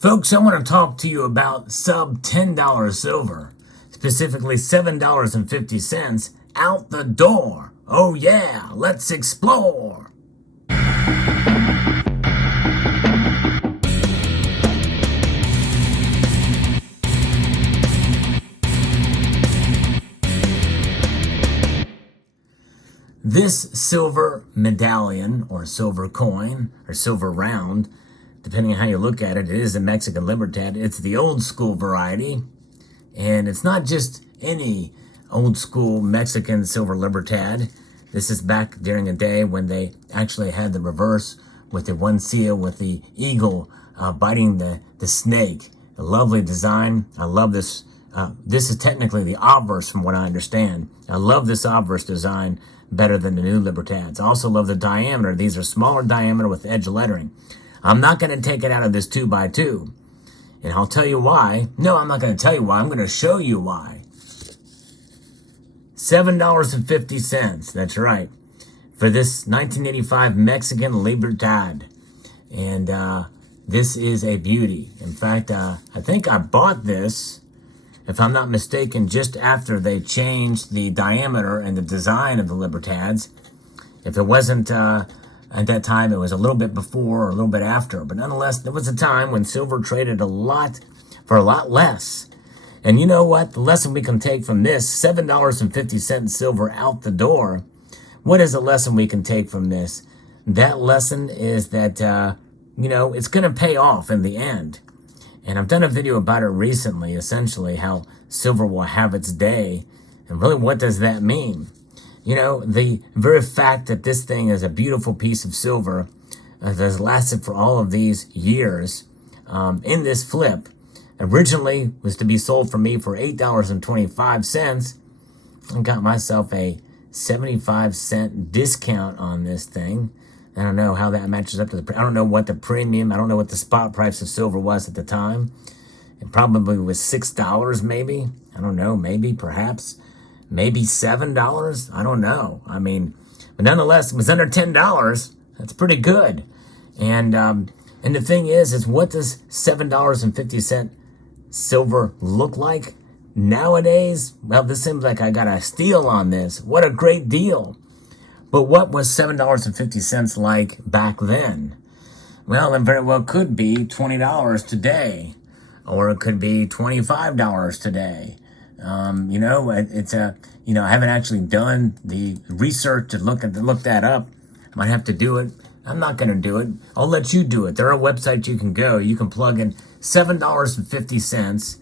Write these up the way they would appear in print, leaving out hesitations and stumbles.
Folks, I want to talk to you about sub $10 silver, specifically $7.50 out the door. Oh yeah, let's explore. This silver medallion or silver coin or silver round, depending on how you look at it, it is a Mexican Libertad. It's the old school variety, and it's not just any old school Mexican silver Libertad. This is back during a day when they actually had the reverse with the one seal with the eagle biting the snake. A lovely design. I love this. This is technically the obverse from what I understand. I love this obverse design better than the new Libertads. I also love the diameter. These are smaller diameter with edge lettering. I'm not going to take it out of this 2x2. And I'll tell you why. No, I'm not going to tell you why. I'm going to show you why. $7.50. That's right. For this 1985 Mexican Libertad. And this is a beauty. In fact, I think I bought this, if I'm not mistaken, just after they changed the diameter and the design of the Libertads. If it wasn't at that time, it was a little bit before or a little bit after. But nonetheless, there was a time when silver traded for a lot less. And you know what? The lesson we can take from this, $7.50 silver out the door. What is the lesson we can take from this? That lesson is that, it's going to pay off in the end. And I've done a video about it recently, essentially how silver will have its day. And really, what does that mean? The very fact that this thing is a beautiful piece of silver that has lasted for all of these years in this flip, originally was to be sold for me for $8.25. I got myself a 75-cent discount on this thing. I don't know how that matches up to I don't know what the premium, I don't know what the spot price of silver was at the time. It probably was $6 maybe. I don't know, maybe, perhaps. Maybe $7. I don't know. But nonetheless, it was under $10. That's pretty good. And the thing is what does $7.50 silver look like nowadays? Well, this seems like I got a steal on this. What a great deal. But what was $7.50 like back then? Well, it very well could be $20 today, or it could be $25 today. I haven't actually done the research to look that up. I might have to do it. I'm not going to do it. I'll let you do it. There are websites you can go. You can plug in $7.50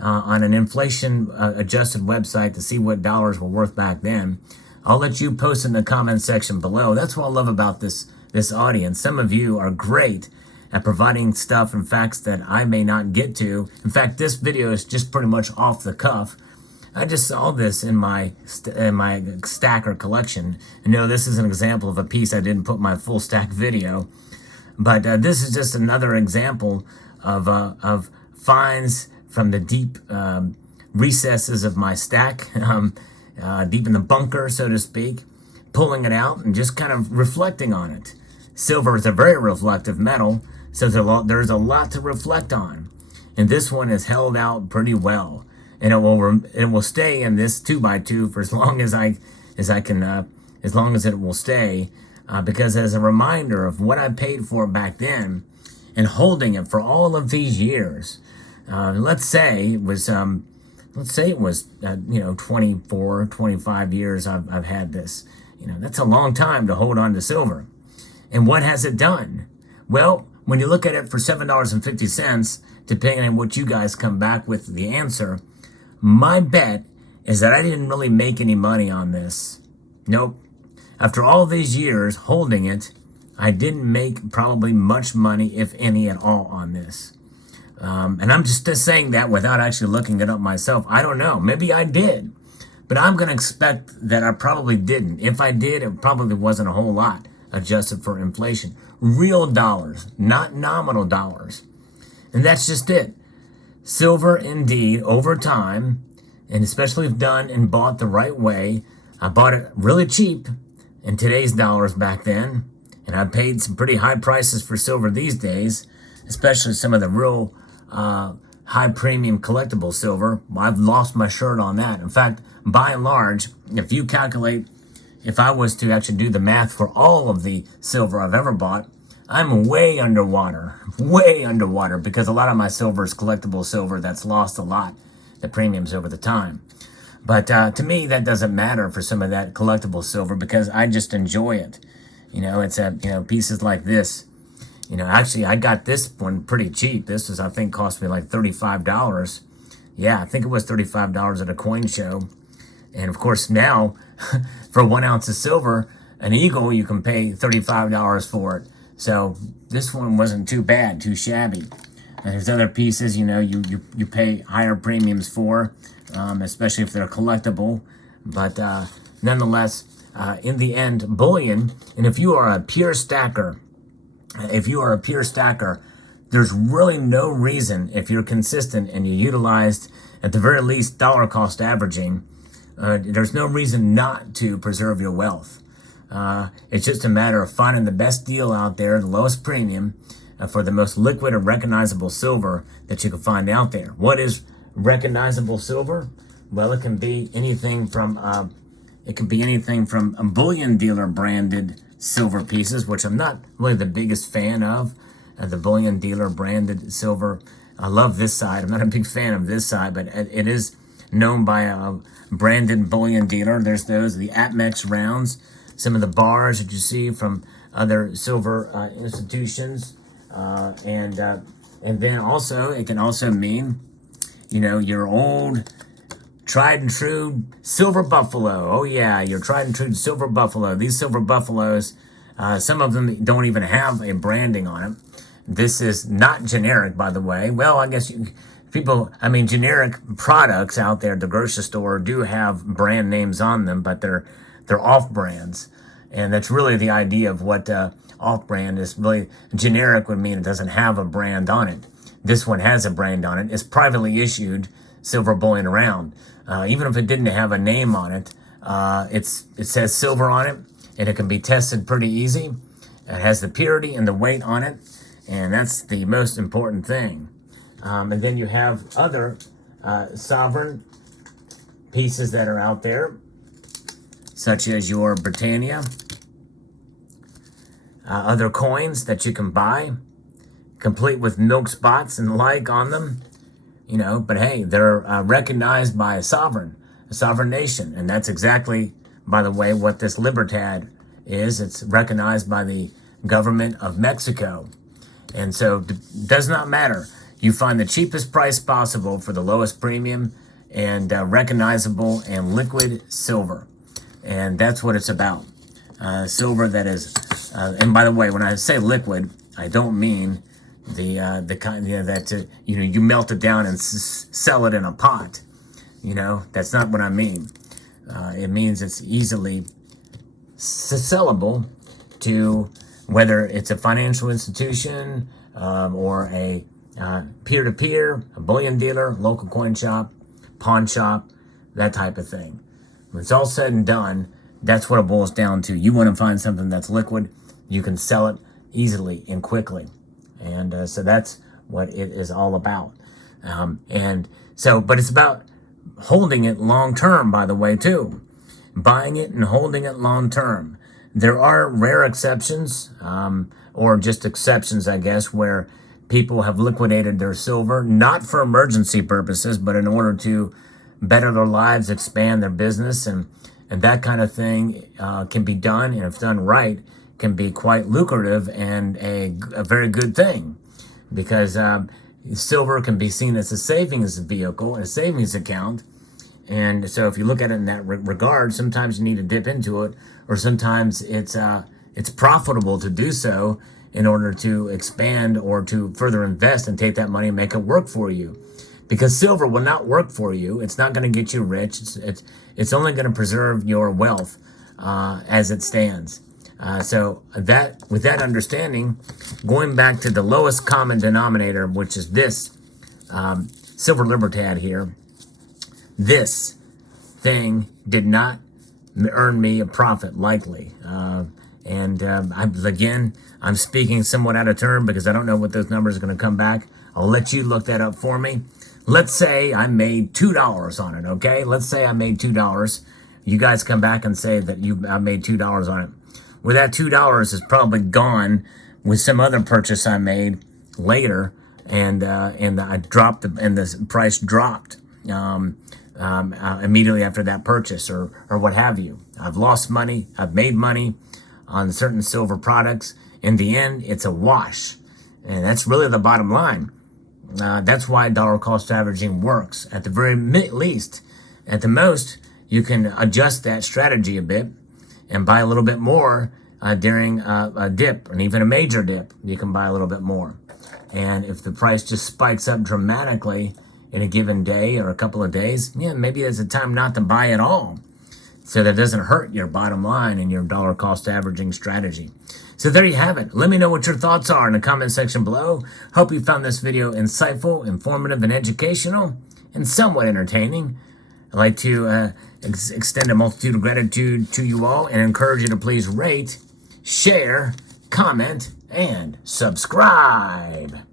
on an inflation adjusted website to see what dollars were worth back then. I'll let you post in the comment section below. That's what I love about this audience. Some of you are great at providing stuff and facts that I may not get to. In fact, this video is just pretty much off the cuff. I just saw this in my stack or collection. This is an example of a piece I didn't put in my full stack video. But this is just another example of finds from the deep recesses of my stack. Deep in the bunker, so to speak, pulling it out and just kind of reflecting on it. Silver is a very reflective metal, so there's a lot to reflect on. And this one is held out pretty well. And it will stay in this 2x2 for as long as as long as it will stay, because as a reminder of what I paid for it back then and holding it for all of these years. Let's say it was 24, 25 years I've had this. That's a long time to hold on to silver. And what has it done? Well, when you look at it for $7.50, depending on what you guys come back with the answer, my bet is that I didn't really make any money on this. Nope. After all these years holding it, I didn't make probably much money, if any at all, on this. And I'm just saying that without actually looking it up myself. I don't know. Maybe I did. But I'm going to expect that I probably didn't. If I did, it probably wasn't a whole lot adjusted for inflation. Real dollars, not nominal dollars. And that's just it. Silver, indeed, over time, and especially if done and bought the right way. I bought it really cheap in today's dollars back then. And I paid some pretty high prices for silver these days. especially some of the real high premium collectible silver. I've lost my shirt on that. In fact, by and large, if you calculate, if I was to actually do the math for all of the silver I've ever bought, I'm way underwater, because a lot of my silver is collectible silver that's lost a lot, the premiums over the time. But to me, that doesn't matter for some of that collectible silver, because I just enjoy it. It's pieces like this. Actually, I got this one pretty cheap. This was, I think, cost me like $35. Yeah, I think it was $35 at a coin show. And of course, now for 1 ounce of silver, an eagle, you can pay $35 for it. So this one wasn't too bad, too shabby. And there's other pieces, you pay higher premiums for, especially if they're collectible. But nonetheless, in the end, bullion, and if you are a pure stacker, there's really no reason, if you're consistent and you utilized, at the very least, dollar cost averaging, there's no reason not to preserve your wealth. It's just a matter of finding the best deal out there, the lowest premium, for the most liquid and recognizable silver that you can find out there. What is recognizable silver? Well, it can be anything from a bullion dealer branded silver pieces, which I'm not really the biggest fan of, the bullion dealer branded silver. I love this side. I'm not a big fan of this side, but it is known by a branded bullion dealer. There's those, the APMEX rounds, some of the bars that you see from other silver institutions, and then also it can also mean, your old tried and true silver buffalo. Oh yeah, your tried and true silver buffalo. These silver buffaloes, some of them don't even have a branding on them. This is not generic, by the way. Well, I guess generic products out there at the grocery store do have brand names on them, but they're off brands. And that's really the idea of what off brand is. Really, generic would mean it doesn't have a brand on it. This one has a brand on it. It's privately issued silver bullion around. Even if it didn't have a name on it, it says silver on it, and it can be tested pretty easy. It has the purity and the weight on it, and that's the most important thing. And then you have other sovereign pieces that are out there, such as your Britannia, other coins that you can buy, complete with milk spots and the like on them. But hey, they're recognized by a sovereign nation. And that's exactly, by the way, what this Libertad is. It's recognized by the government of Mexico. And so it does not matter. You find the cheapest price possible for the lowest premium and recognizable and liquid silver. And that's what it's about. Silver that is, and by the way, when I say liquid, I don't mean the kind that you melt it down and sell it in a pot. That's not what I mean. It means it's easily sellable to whether it's a financial institution or a peer-to-peer, a bullion dealer, local coin shop, pawn shop, that type of thing. When it's all said and done, that's what it boils down to. You want to find something that's liquid, you can sell it easily and quickly. And so that's what it is all about. But it's about holding it long term, by the way, too. Buying it and holding it long term. There are rare exceptions, or just exceptions, I guess, where people have liquidated their silver, not for emergency purposes, but in order to better their lives, expand their business, and that kind of thing can be done, and if done right, can be quite lucrative and a very good thing, because silver can be seen as a savings vehicle, a savings account. And so if you look at it in that regard, sometimes you need to dip into it, or sometimes it's profitable to do so in order to expand or to further invest and take that money and make it work for you. Because silver will not work for you. It's not going to get you rich. It's only going to preserve your wealth as it stands. So that, with that understanding, going back to the lowest common denominator, which is this Silver Libertad here, this thing did not earn me a profit, likely. And I'm speaking somewhat out of turn because I don't know what those numbers are going to come back. I'll let you look that up for me. Let's say I made $2 on it, okay? Let's say I made $2. You guys come back and say that I made $2 on it. Well, that $2 is probably gone with some other purchase I made later, and I dropped and the price dropped immediately after that purchase, or what have you. I've lost money. I've made money on certain silver products. In the end, it's a wash, and that's really the bottom line. That's why dollar cost averaging works. At the very least, at the most, you can adjust that strategy a bit and buy a little bit more during a dip, and even a major dip. You can buy a little bit more. And if the price just spikes up dramatically in a given day or a couple of days, yeah, maybe there's a time not to buy at all, so that doesn't hurt your bottom line and your dollar cost averaging strategy. So there you have it. Let me know what your thoughts are in the comment section below. Hope you found this video insightful, informative, and educational, and somewhat entertaining. I'd like to extend a multitude of gratitude to you all and encourage you to please rate, share, comment, and subscribe.